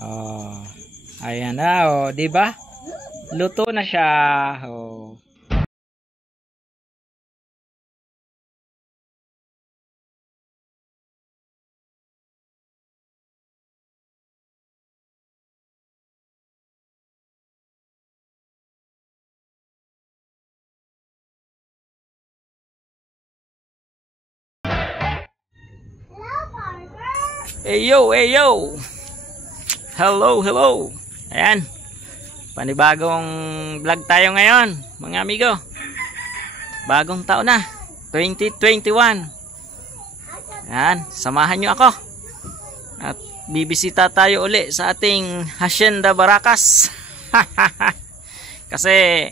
Oh, ayan na, oh, 'di ba? Luto na siya. Oh. Hey yo, hey yo. Hello, hello. Ayan. Panibagong vlog tayo ngayon, mga amigo. Bagong taon na, 2021. Ayan, samahan nyo ako. At bibisita tayo uli sa ating Hacienda Baracas. Kasi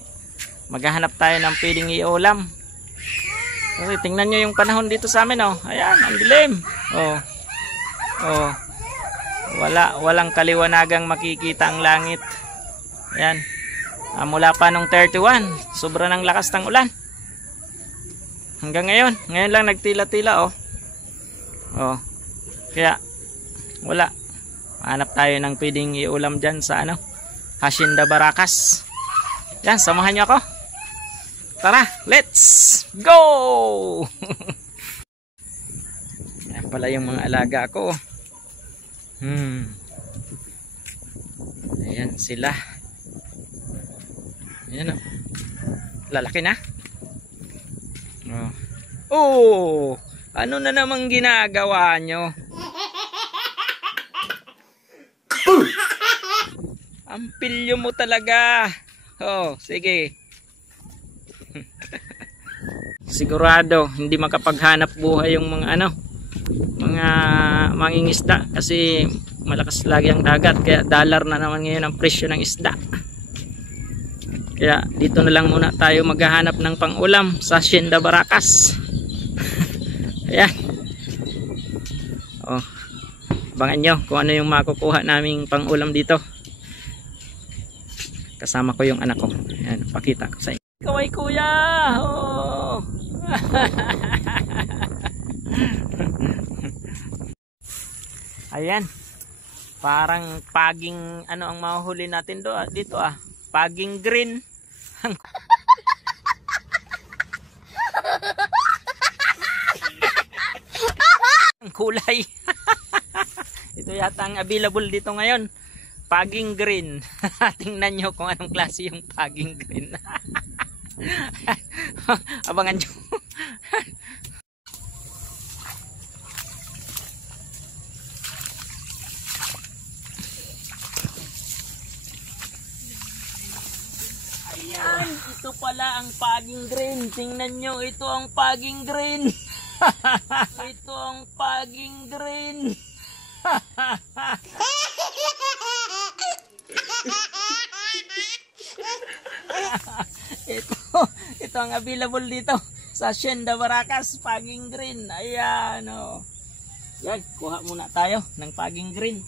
maghahanap tayo ng pwedeng iulam. Kasi tingnan nyo yung panahon dito sa amin, oh. Ayan, ang dilim. Oh. Oh. Walang kaliwanagang makikita ang langit. Ayan. Mula pa nung 31, sobra ng lakas ng ulan. Hanggang ngayon lang nagtila-tila, oh. Oh. Kaya wala. Hanap tayo ng pwedeng iulam diyan sa Hacienda Baracas. Yan, samahan niyo ako. Tara, let's go. Yan pala yung mga alaga ko. Ayan sila. Ayan, oh. Lalaki na. Oh, ano na namang ginagawa nyo? Ang pilyo mo talaga. Oh, sige. Sigurado hindi makapaghanap buhay yung mga mga mangingisda kasi malakas lagi ang dagat, kaya dollar na naman ngayon ang presyo ng isda. Kaya dito na lang muna tayo maghahanap ng pang-ulam sa Hacienda Baracas. Ayan. Oh, abangan nyo kung ano yung makukuha naming pang-ulam dito. Kasama ko yung anak ko. Ayan, pakita ko sa inyo. Kaway kuya! Oh! Ayan. Parang paging ang mahuhuli natin dito paging green. Ang kulay. Ito yata ang available dito ngayon. Paging green. Tingnan nyo kung anong klase yung paging green. Abangan nyo. Ayan, ito pala ang paging green. Tingnan nyo, ito ang paging green. Ito ang paging green. ito ang available dito sa Hacienda Baracas, paging green. Ayan, oh. Yan, kuha muna tayo ng paging green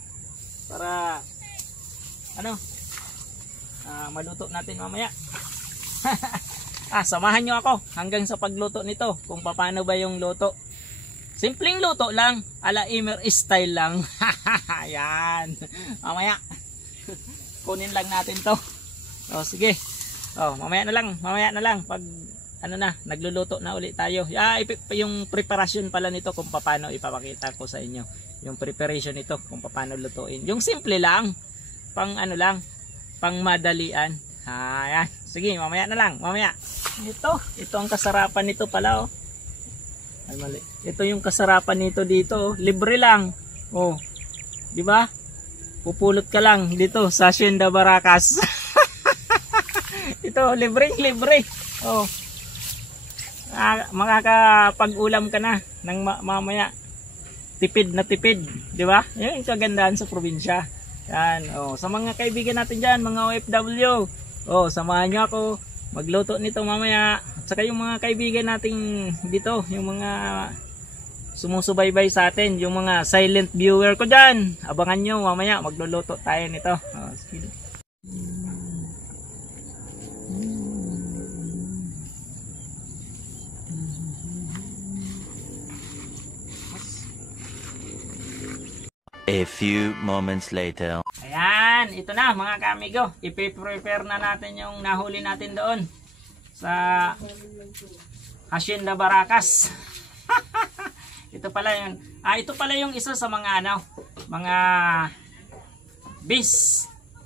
para maluto natin mamaya. Samahan nyo ako hanggang sa pagluto nito, kung paano ba yung luto. Simpleng luto lang, ala Imer style lang. Ayan, mamaya kunin lang natin to. Oh, sige. Oh, mamaya na lang pag nagluluto na ulit tayo. Yung preparation pala nito kung paano ipapakita ko sa inyo. Yung preparation nito kung paano lutuin. Yung simple lang, pang pang madalian. Ayan. Sige, mamaya na lang, mamaya. Ito ang kasarapan nito pala, oh. Ay, mali. Ito yung kasarapan nito dito, oh. Libre lang. Oh. 'Di ba? Pupulot ka lang dito sa Hacienda Baracas. Ito, libre. Oh. Makakapag-ulam ka na ng mamaya. Tipid na tipid, 'di ba? Yan yung kagandahan sa probinsya. Yan, oh, sa mga kaibigan natin diyan, mga OFW. Oh, samahan niyo ako magluto nito mamaya. At saka yung mga kaibigan nating dito, yung mga sumusubaybay sa atin, yung mga silent viewer ko diyan. Abangan niyo mamaya magluluto tayo nito. Oh, sige. A A few moments later. Ayan, ito na mga kaamigo. Ipe-prepare na natin yung nahuli natin doon sa Hacienda Barracas. Ito pala yun. Ito pala yung isa sa mga mga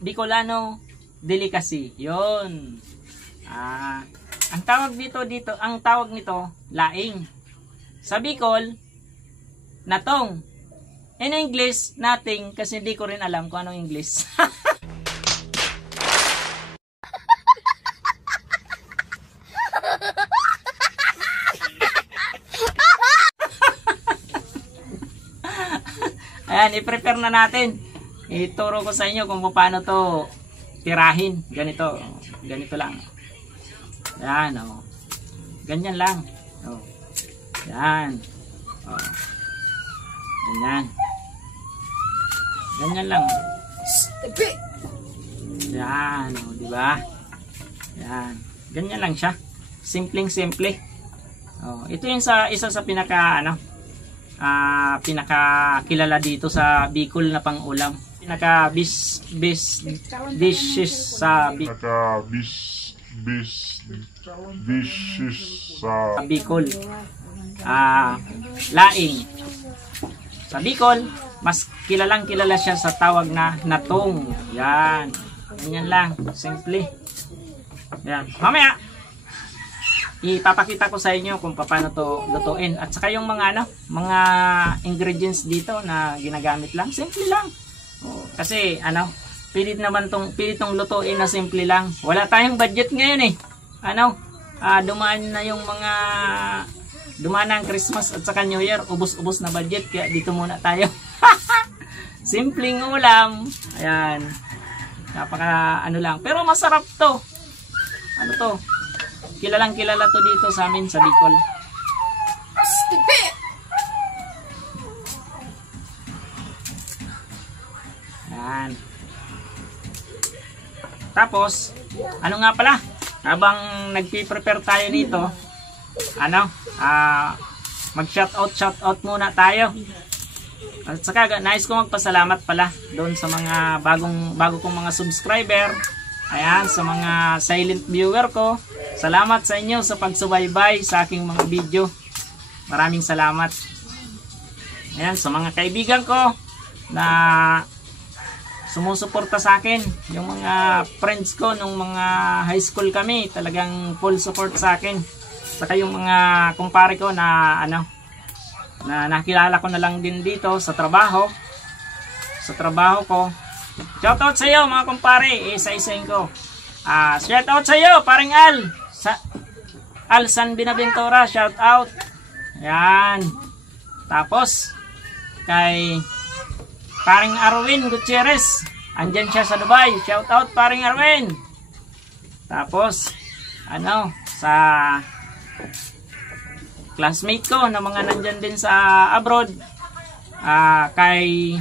Bicolano delicacy. Yun. Ang tawag nito laing. Sa Bicol, natong. In English, nothing, kasi hindi ko rin alam kung anong English. Ayan, i-prepare na natin. Ituro ko sa inyo kung paano to tirahin. Ganito lang. Ayan, oh. Ganyan lang. Oh. Ayan. Oh. Ganyan. Ganyan lang. Yan, oh, di ba? Yan. Ganyan lang siya. Simpleng-simple. Oh, ito yung isa sa pinaka-kilala dito sa Bicol na pang-ulam. Dishes sa Bicol. Laing. Sa Bicol, mas kilala siya sa tawag na natong. Yan. Ganyan lang. Simple. Yan. Mamaya, ipapakita ko sa inyo kung paano to lutuin. At saka yung mga ingredients dito na ginagamit lang. Simple lang. Kasi, pilit tong lutuin na simple lang. Wala tayong budget ngayon eh. Dumaan na ang Christmas at saka New Year, ubos-ubos na budget, kaya dito muna tayo. Simpleng ulam. Ayan. Napaka lang. Pero masarap to. Kilalang kilala to dito sa amin sa Bicol. Ayan. Tapos, nga pala? Habang nagpi-prepare tayo nito, mag-shoutout muna tayo. At saka nais ko magpasalamat pala doon sa mga bago kong mga subscriber. Ayan, sa mga silent viewer ko. Salamat sa inyo sa pagsubaybay sa aking mga video. Maraming salamat. Ayan, sa mga kaibigan ko na sumusuporta sa akin, yung mga friends ko nung mga high school kami, talagang full support sa akin. Saka yung mga kumpare ko na na nakilala ko na lang din dito sa trabaho ko. Shoutout sa iyo mga kumpare, isa-isahin ko. Shoutout sa iyo paring Al San Binaventura, shoutout. Ayan. Tapos kay paring Arwin Gutierrez, andyan siya sa Dubai. Shoutout paring Arwin. Tapos sa classmate ko na mga nandyan din sa abroad, kay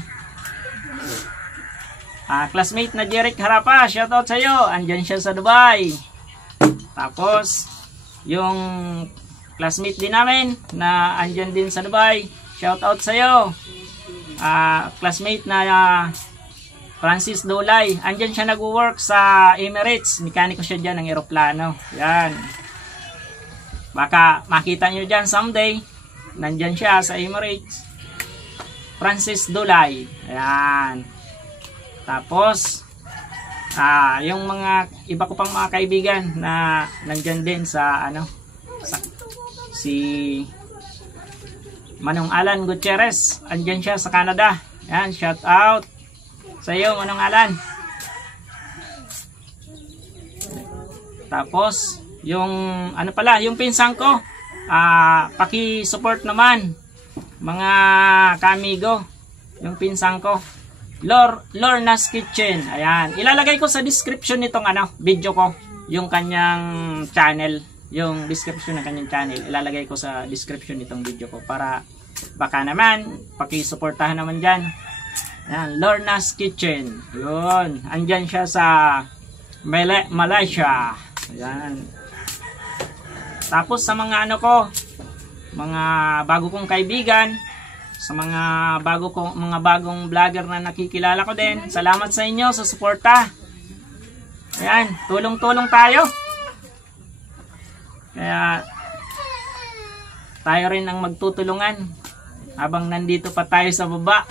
classmate na Jeric Harapa, shoutout sa iyo, andyan siya sa Dubai. Tapos yung classmate din namin na andyan din sa Dubai, shoutout sa iyo. Classmate na Francis Dolay, andyan siya nag-work sa Emirates, mekaniko siya dyan ng eroplano. Yan. Baka makita nyo dyan someday. Nandyan siya sa Emirates. Francis Dolay. Ayan. Tapos, yung mga iba ko pang mga kaibigan na nandyan din sa si Manong Alan Gutierrez. Andyan siya sa Canada. Ayan, shout out sa iyo Manong Alan. Tapos, yung yung pinsan ko, paki-support naman mga kaamigo, yung pinsan ko, Lorna's Kitchen. Ayan, ilalagay ko sa description nitong video ko, yung kanyang channel, yung description ng kanyang channel, ilalagay ko sa description nitong video ko para baka naman paki-suportahan naman diyan. Ayan, Lorna's Kitchen. Yun, andyan siya sa Malaysia. Ayan. Tapos sa mga mga bago kong kaibigan, sa mga mga bagong vlogger na nakikilala ko din. Salamat sa inyo sa suporta. Ayan, tulong-tulong tayo. Kaya tayo rin ang magtutulungan habang nandito pa tayo sa baba.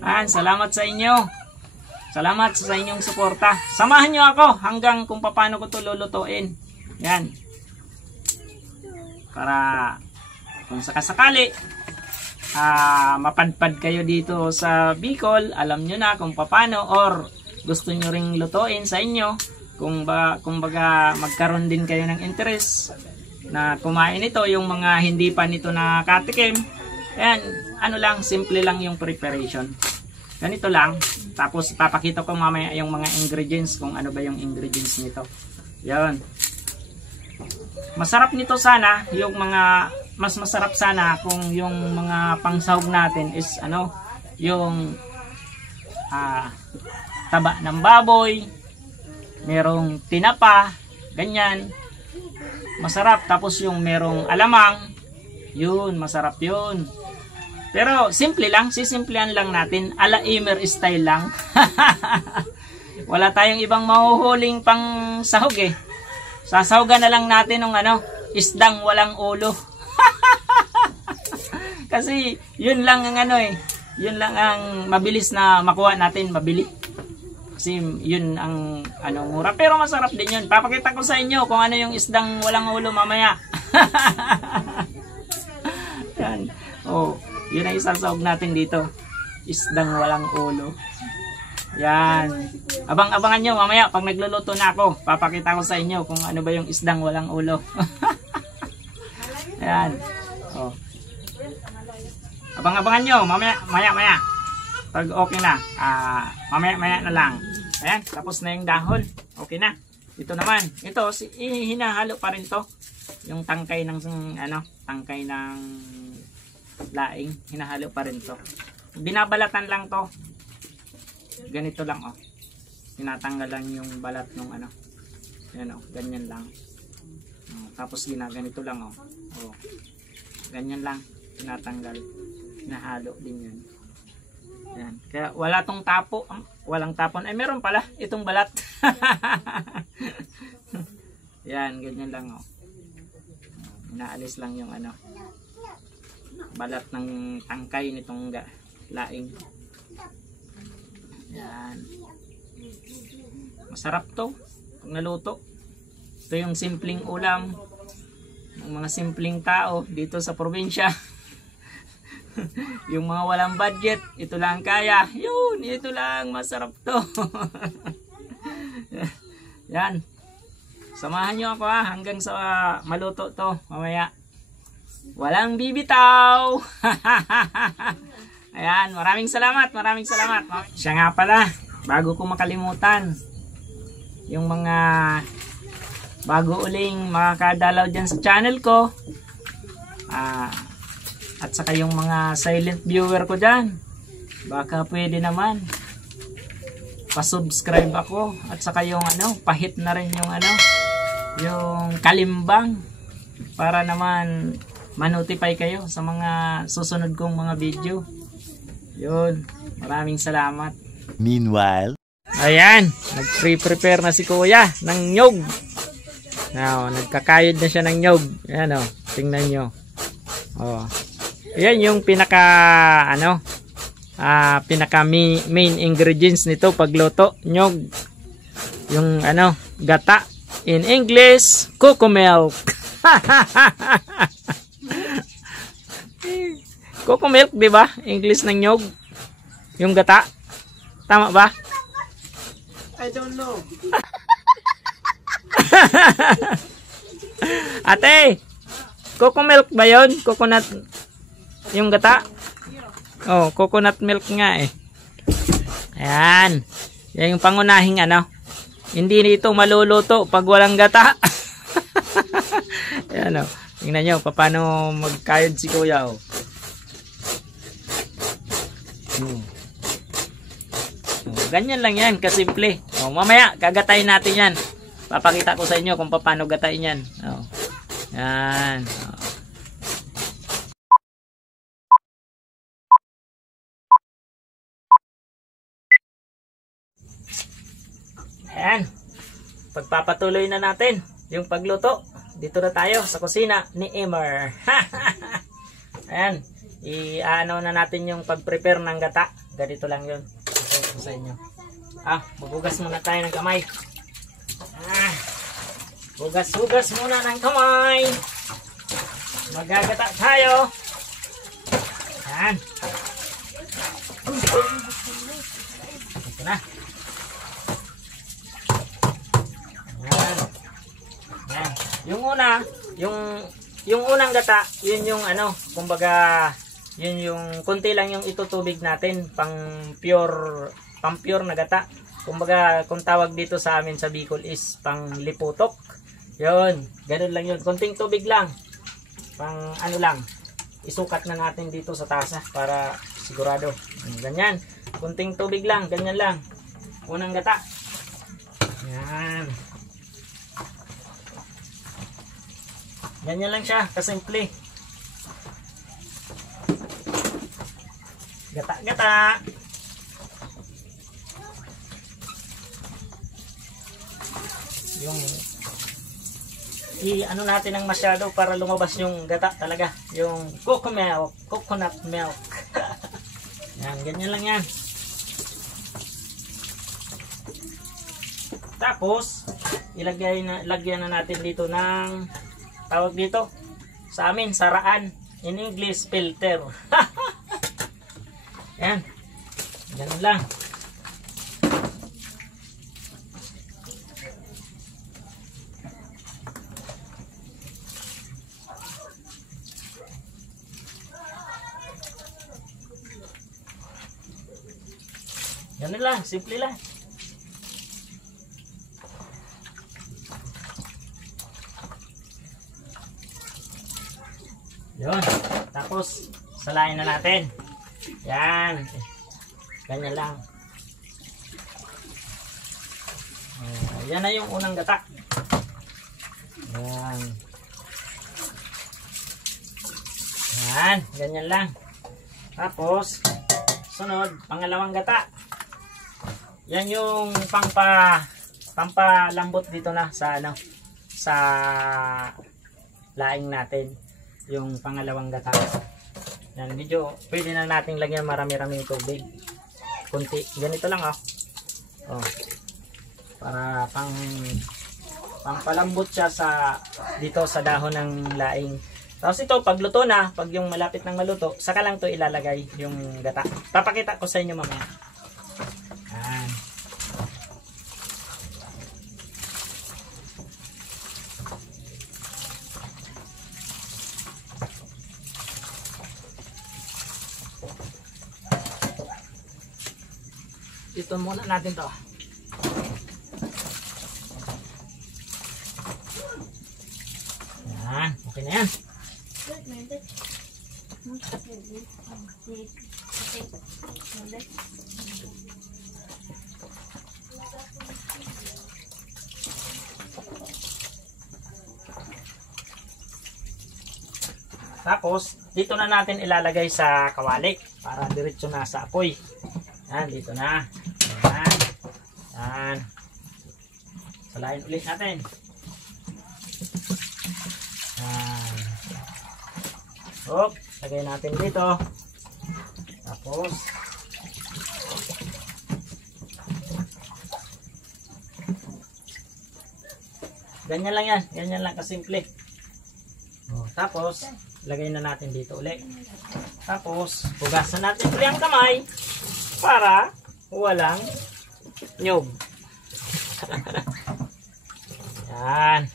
Ayan, salamat sa inyo. Salamat sa inyong suporta. Samahan nyo ako hanggang kung paano ko ito lulutuin. Yan. Para kung sakasakali mapadpad kayo dito sa Bicol, alam nyo na kung paano, or gusto nyo ring lutuin sa inyo, kung baga magkaroon din kayo ng interest na kumain ito, yung mga hindi pa nito nakatikim. Ayan, ano lang, simple lang yung preparation. Ganito lang. Tapos papakita ko mamaya yung mga ingredients, kung ano ba yung ingredients nito. Yan. Masarap nito sana, yung mga mas masarap sana kung yung mga pangsahog natin is ano, yung taba ng baboy, merong tinapa, ganyan. Masarap. Tapos yung merong alamang, yun, masarap yun. Pero simple lang, sisimplehan lang natin, ala Imer style lang. Wala tayong ibang mahuhuling pang sahog eh. Sasahugan na lang natin ng ano, isdang walang ulo. Kasi yun lang ang ano eh, yun lang ang mabilis na makuha natin, mabili. Kasi yun ang ano, mura, pero masarap din yun. Papakita ko sa inyo kung ano yung isdang walang ulo mamaya. Yan. Oh, yun ang isasahog natin dito, isdang walang ulo. Yan. Abang-abangan nyo mamaya pag nagluluto na ako. Papakita ko sa inyo kung ano ba yung isdang walang ulo. Yan. Oh. Abang-abangan nyo mamaya. Pag okay na, mamaya na lang. Ayan, tapos na yung dahon. Okay na. Ito naman. Ito, hinahalo pa rin to. Yung tangkay ng tangkay ng laing, hinahalo pa rin to. Binabalatan lang to. Ganito lang oh. Tinatanggal lang yung balat ng ano. Yan oh, ganyan lang. Tapos ginaganito lang oh. Oh. Ganyan lang, tinatanggal. Hinahalo din 'yan. Yan. Kaya wala tong tapo, walang tapon. Ay meron pala itong balat. Yan, ganyan lang oh. Inaalis lang yung ano, balat ng tangkay nitong laing. Yan. Masarap to pag naluto. Ito yung simpleng ulam ng mga simpleng tao dito sa probinsya. Yung mga walang budget, ito lang kaya. Yun, ito lang, masarap to. Yan. Samahan nyo ako hanggang sa maluto to mamaya. Walang bibitaw. Ayan, maraming salamat. Siya nga pala, bago ko makalimutan, yung mga bago uling makakadalaw dyan sa channel ko, at saka yung mga silent viewer ko dyan, baka pwede naman pasubscribe ako, at saka yung ano, pahit na rin yung ano, yung kalimbang, para naman ma-notify kayo sa mga susunod kong mga video. Yun, maraming salamat. Meanwhile, ayan, nag-prepare na si kuya ng nyog. Now, nagkakayod na siya ng nyog. Ayan o, tingnan nyo. Oh. Ayan yung pinaka main ingredients nito pagluto, nyog. Yung ano, gata. In English, cocoa milk. Cocoa milk, di ba? English ng nyog. Yung gata. Tama ba? I don't know. Ate, cocoa milk ba yun? Coconut. Yung gata? Oh, coconut milk nga eh. Ayan. Yan yung pangunahing ano. Hindi nito maluluto pag walang gata. Ayan o. Tingnan nyo paano magkayod si kuya o. Ganyan lang yan, kasimple. O, mamaya, gagatayin natin yan. Papakita ko sa inyo kung paano gatain yan. O. Yan. O. Ayan. Pagpapatuloy na natin yung pagluto. Dito na tayo sa kusina ni Emer. Ayan. I-ano na natin yung pag-prepare ng gata. Ganito lang yun. Ito ko sa inyo. Maghugas muna tayo ng kamay. Hugas-hugas muna ng kamay. Magagata tayo. Ayan. Ito na. Ayan. Ayan. Yung una, yung unang gata, yun yung ano, kumbaga, yun yung konti lang yung itutubig natin, pang pure na gata. Kumbaga, kung tawag dito sa amin sa Bicol is pang liputok. Yun, ganun lang yun. Konting tubig lang. Pang ano lang, isukat na natin dito sa tasa para sigurado. Ganyan. Konting tubig lang, ganyan lang. Unang gata. Yan. Ganyan lang siya, kasimple. Gata-gata. Yung i-ano natin ng masyado para lumabas yung gata talaga. Yung coconut milk. Yan, ganyan lang yan. Tapos, lagyan na natin dito ng tawag dito sa amin, saraan. In English, filter. Yan. Ganun lang. Ganun lang, simple lang. Yun. Tapos, salain na natin. Yan. Ganyan lang. Yan na yung unang gata. Yan. Yan. Ganyan lang. Tapos, sunod, pangalawang gata. Yan yung pampalambot dito na sa ano, sa laing natin. Yung pangalawang gata. Yan, medyo pwede na nating lagyan marami-raming tubig. Kunti. Ganito lang para pampalambot siya sa dito sa dahon ng laing. Tapos ito, pag luto na, pag yung malapit ng maluto, saka lang to ilalagay yung gata. Papakita ko sa inyo mamaya. Yan. Ito muna natin to. Yan, okay na yan. Tapos, dito na natin ilalagay sa kawali para diretso na sa apoy. Yan, dito na. Yan. Yan. Salain ulit natin. Yan. Hop, lagay natin dito. Tapos, ganyan lang yan. Ganyan lang kasimple. Tapos, lagay na natin dito ulit. Tapos, hugasan natin ulit ang kamay para walang nyug. Yan.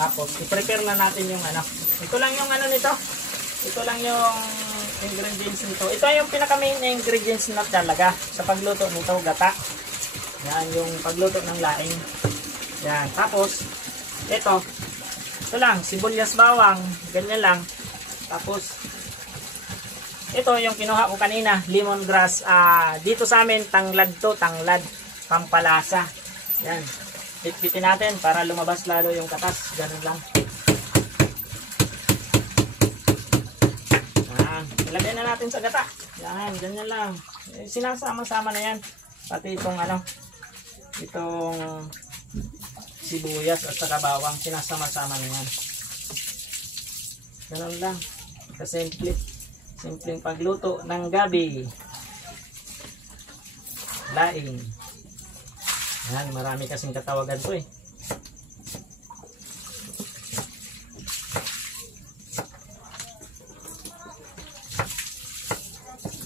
Tapos, i-prepare na natin yung ano. Ito lang yung ano nito. Ito lang yung ingredients nito. Ito yung pinaka-main ingredients na talaga sa pagluto nito, gata. Yan, yung pagluto ng laing. Yan. Tapos, ito lang, sibuyas, bawang, ganyan lang. Tapos, ito yung kinuha ko kanina, lemongrass. Dito sa amin, tanglad to, tanglad, pampalasa. Yan. Pitpitin natin para lumabas lalo yung katas. Ganun lang. Yan. Ilagay na natin sa gata. Yan, ganyan lang. Sinasama-sama na yan. Pati itong itong sibuyas at saka bawang, sinasama-sama na yan. Ganun lang. Simpleng pagluto ng gabi. Laing. Yan, marami kasing katawagan to eh.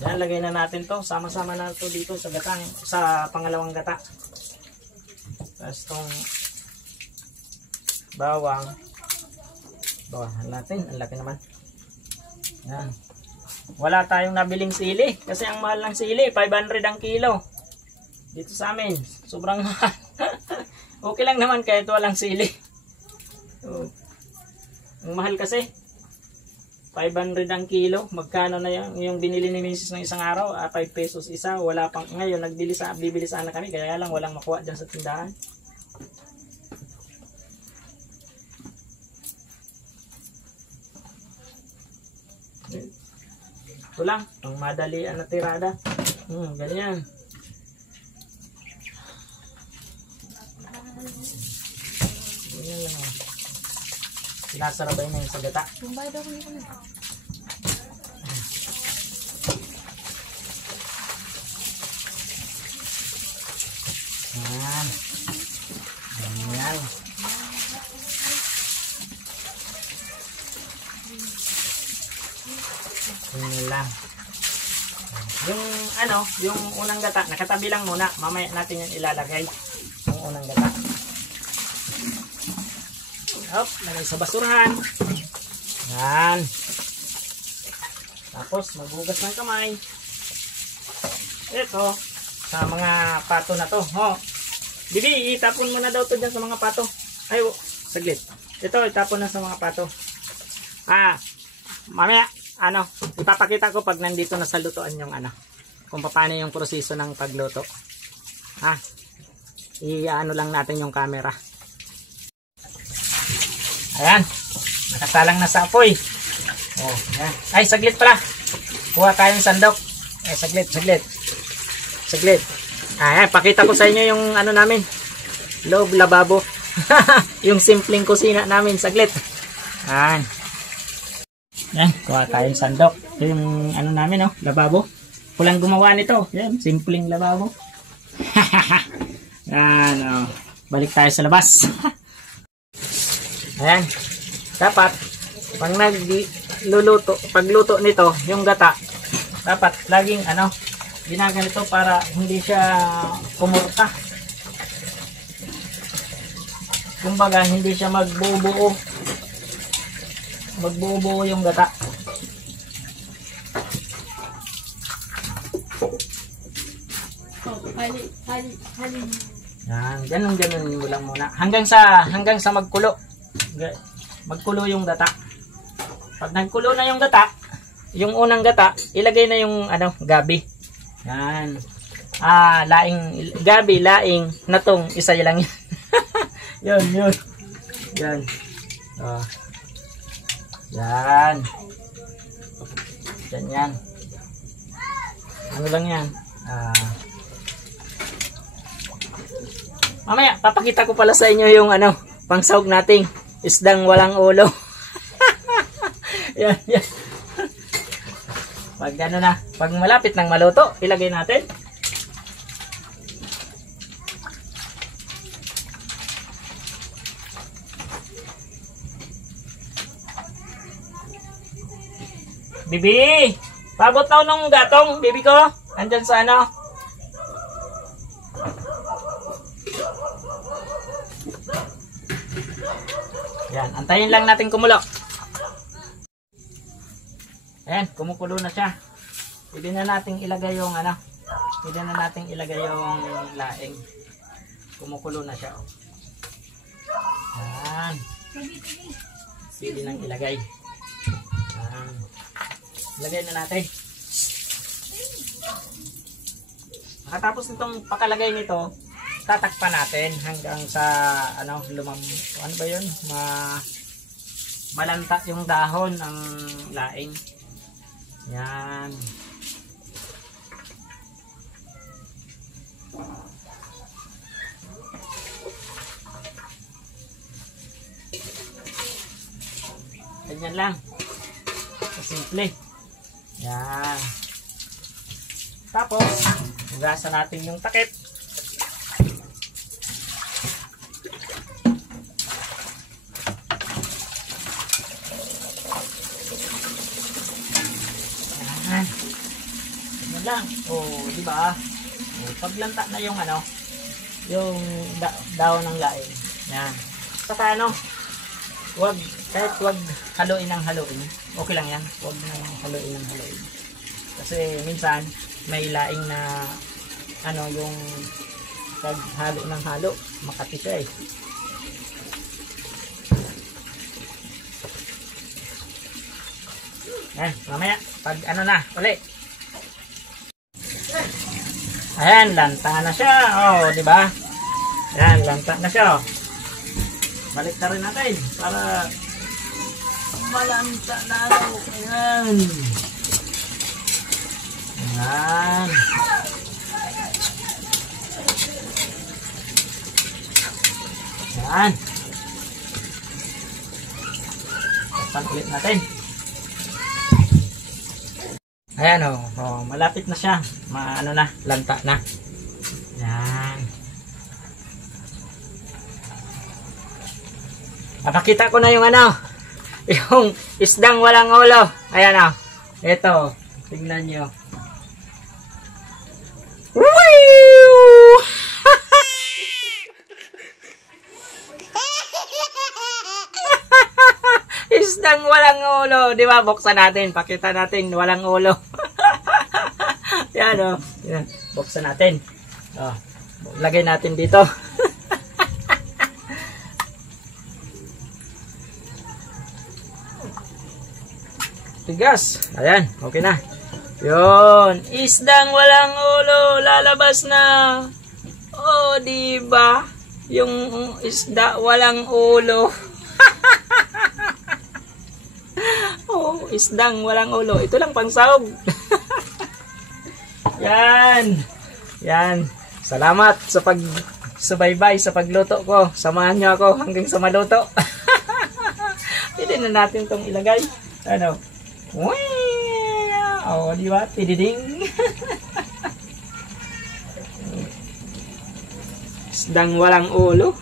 Yan, lagay na natin to. Sama-sama na to dito sa gatang, sa pangalawang gata. Tapos tong bawang. Bawahan natin. Ang laki naman. Yan. Wala tayong nabiling sili. Kasi ang mahal ng sili, 500 ang kilo. Dito sa amin, sobrang mahal. Okay lang naman kahit walang sili. So, ang mahal kasi, 500 ang kilo. Magkano na yung binili ni Mrs. ng isang araw? 5 pesos isa. Wala pang, ngayon, bibili sana kami. Kaya lang, walang makuha dyan sa tindahan. Ito lang, ang madalian na tirada. Ganyan. Ganyan lang. Sinasarabay na yung sagata. Yan. Ganyan. Ganyan lang. Yung unang gata, nakatabi lang muna. Mamaya natin yan ilalagay. Yung unang gata. Hop, lagay sa basurahan. Yan. Tapos, maghugas ng kamay. Ito, sa mga pato na to. Bibi, itapon mo na daw to dyan sa mga pato. Ay, saglit. Ito, itapon na sa mga pato. Mamaya, ipapakita ko pag nandito na sa lutuan yung kung paano yung proseso ng pagluto. I-ano lang natin yung camera. Ayan, nakasalang na sa apoy. Ayan. Ay, saglit pala. Kuha tayong sandok. Ay, saglit. Ayan, pakita ko sa inyo yung namin. Loob lababo. Yung simpleng kusina namin, saglit. Ayan. Yan, kuha tayong sandok. Ito yung namin, lababo. Kulang gumawa nito. Yan, simpleng lababo. Yan, balik tayo sa labas. Ayan. Dapat, pagluto nito, yung gata, dapat laging, ginaganito para hindi siya kumurta. Kumbaga, hindi siya magbubuo. Magbubuo yung gata. Yan, ganun mo lang muna. Hanggang sa magkulo. Magkulo yung gata. Pag nagkulo na yung gata, yung unang gata, ilagay na yung gabi. Yan. Gabi, laing, natong, isa lang yan. Yun. Yan. Yan. Ganyan. Ano lang yan? Mamaya, papakita ko pala sa inyo yung pangsahog nating isdang walang ulo. Yan. Pag malapit ng maluto, ilagay natin. Bibi, pabot na nung gatong, bibi ko. Andyan sa Yan, antayin lang natin kumulo. Ayan, kumukulo na siya. Pwede na nating ilagay yung laing. Kumukulo na siya. Ayan. Pwede nang ilagay. Ayan. Ilagay na natin. Makatapos nitong pakalagay nito, tatakpan natin hanggang sa malanta yung dahon ng laing. Yan. Ganyan lang. Simple. Yan. Tapos, hugasan natin yung takip. Yan. Ganyan lang. Oh, di ba? Oh, paglanta na yung ano, yung daon ng laing. Yan. Saka ano, kahit wag haluin ng haluin. Okay lang yan. Wag nang haluin ng haluin. Kasi minsan may laing na ano yung pag halo ng halo, makati siya eh. Ayan, mamaya pag ano na, ulit. Ayan, lanta na siya. Oh, di ba? Ayan, lanta na siya. Balik na rin natin para malanta lalo. Ayan. Ayan. Ayan. Tapan ulit natin. Ayan o. Oh, malapit na siya. Ano na, lanta na. Ayan. Napakita ko na yung ano, yung isdang walang ulo. Ayan o. Ito. Tingnan nyo. Isdang walang ulo. Di ba? Buksan natin. Pakita natin. Walang ulo. Yan o. Yan. Buksan natin. O. Lagay natin dito. Tigas. Ayan. Okay na. Yun. Isdang walang ulo. Lalabas na. Oh, di ba? Yung isda walang ulo. Oh, isdang walang ulo. Ito lang pang sahog. Yan. Yan. Salamat sa pagsubaybay sa pagluto ko. Samahan niyo ako hanggang sa maluto. Pwede na natin itong ilagay. Ano? Oh, di ba? Tididing. Isdang walang ulo.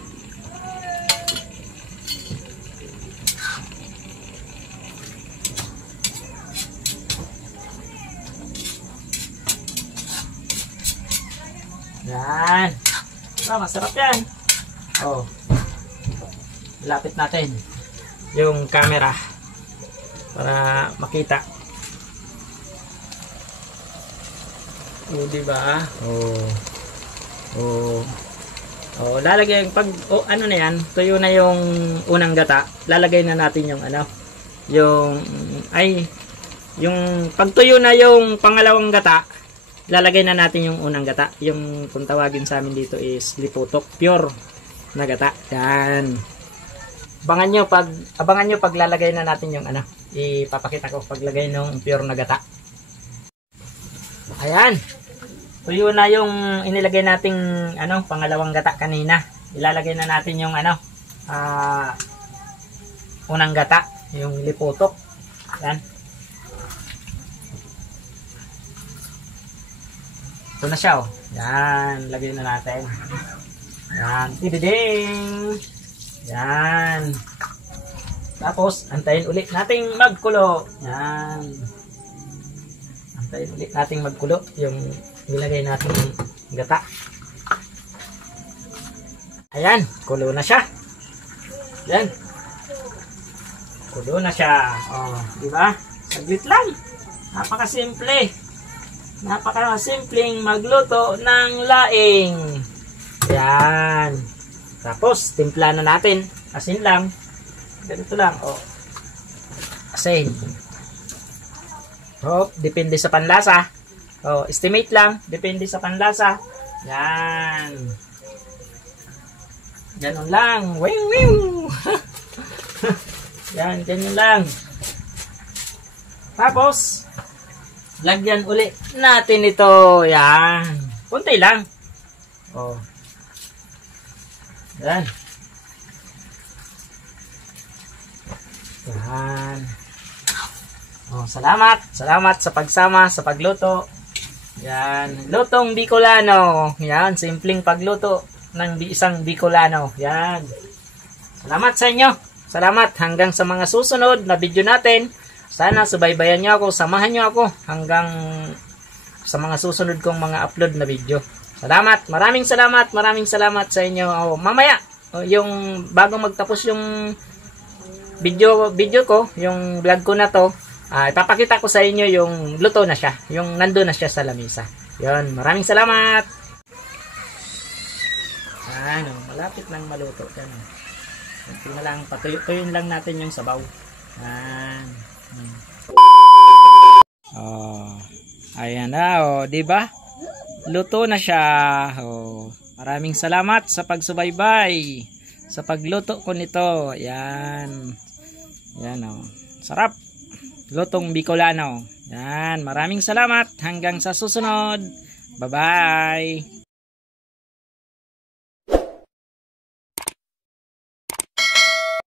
Yan. Oh, masarap yan. Oh. Lapit natin yung camera para makita. Oh, di ba? Oh. Oh. Oh, lalagay pag ano na yan, tuyo na yung unang gata. Lalagay na natin yung ano, yung yung pagtuyo na yung pangalawang gata, lalagay na natin yung unang gata. Yung kung tawagin sa amin dito is liputok, pure na gata. Yan. Abangan nyo pag lalagay na natin yung ano, ipapakita ko paglagay ng pure na gata. Ayan. Tuyo na yung inilagay nating ano, pangalawang gata kanina. Ilalagay na natin yung ano, unang gata, yung liputok. Yan. Ito na siya, oh. Yan, lagay na natin. Yan, tididing. Yan. Tapos, antayin ulit nating magkulo. Yan. Antayin ulit nating magkulo yung nilagay natin gata. Ayan, kulo na siya. Yan. Kulo na siya. Oh, di ba? Saglit lang. Napakasimple. Napakasimpleng magluto ng laing. Yan. Tapos, timpla na natin. Asin lang. Ganito lang. Oh. Asin. Oh, depende sa panlasa. Oh, estimate lang. Depende sa panlasa. Yan. Ganun lang. Wing wing. Yan, ganyan lang. Tapos, lagyan uli natin ito. Yan. Kunti lang. Oh. Yan. Yan. Oh, salamat. Salamat sa pagsama sa pagluto. Yan, lutong Bicolano. Yan, simpleng pagluto ng isang Bicolano. Yan. Salamat sa inyo. Salamat hanggang sa mga susunod na video natin. Sana subaybayan niyo ako, samahan niyo ako hanggang sa mga susunod kong mga upload na video. Salamat. Maraming salamat sa inyo. Oh, mamaya, yung bago magtapos yung video ko, yung vlog ko na to, ipapakita ko sa inyo yung luto na siya, yung nandoon na siya sa lamesa. Yun, maraming salamat. Ano, malapit nang maluto. Yan. Ito na lang, patuyuin lang natin yung sabaw. Yan. Oh, ayan na, oh, di ba? Luto na siya. Oh, maraming salamat sa pagsubaybay sa pagluto ko nito. Yan. Yan, oh. Sarap. Lutong Bicolano. Yan, maraming salamat. Hanggang sa susunod. Bye-bye.